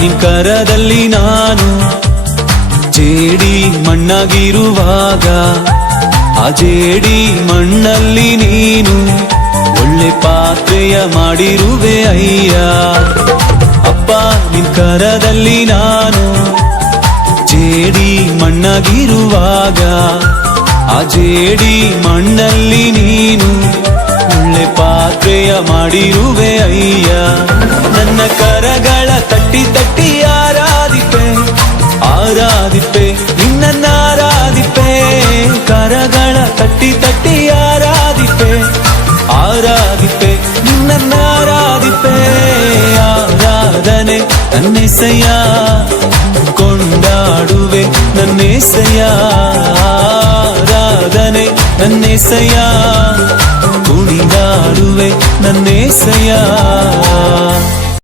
ನಿನ್ ಕರದಲ್ಲಿ ನಾನು ಜೇಡಿ ಮಣ್ಣಾಗಿರುವಾಗ ಆ ಜೇಡಿ ಮಣ್ಣಲ್ಲಿ ನೀನು ಒಳ್ಳೆ ಪಾತ್ರೆಯ ಮಾಡಿರುವೆ ಅಯ್ಯ. ಅಪ್ಪ ನಿನ್ ಕರದಲ್ಲಿ ನಾನು ಜೇಡಿ ಮಣ್ಣಾಗಿರುವಾಗ ಆ ಜೇಡಿ ಮಣ್ಣಲ್ಲಿ ನೀನು ಒಳ್ಳೆ ಪಾತ್ರೆಯ ಮಾಡಿರುವೆ ಅಯ್ಯ. ನನ್ನ ಕರಗಳ ತಟ್ಟಿ ತಟ್ಟಿ ಆರಾಧಿಪೆ ಆರಾಧಿಪೆ ನಿನ್ನ ಆರಾಧಿಪೆ. ಕರಗಳ ತಟ್ಟಿ ತಟ್ಟಿ ಆರಾಧಿಪೆ ಆರಾಧಿಪೆ ನಿನ್ನ ಆರಾಧಿಪೆ. ಆರಾಧನೆ ನನ್ನೆಸೆಯ ಕೊಂಡಾಡುವೆ ನನ್ನೆಸೆಯ. ಆರಾಧನೆ ನನ್ನೆಸೆಯ ಕುಣಿದಾಡುವೆ ನನ್ನೆಸೆಯ.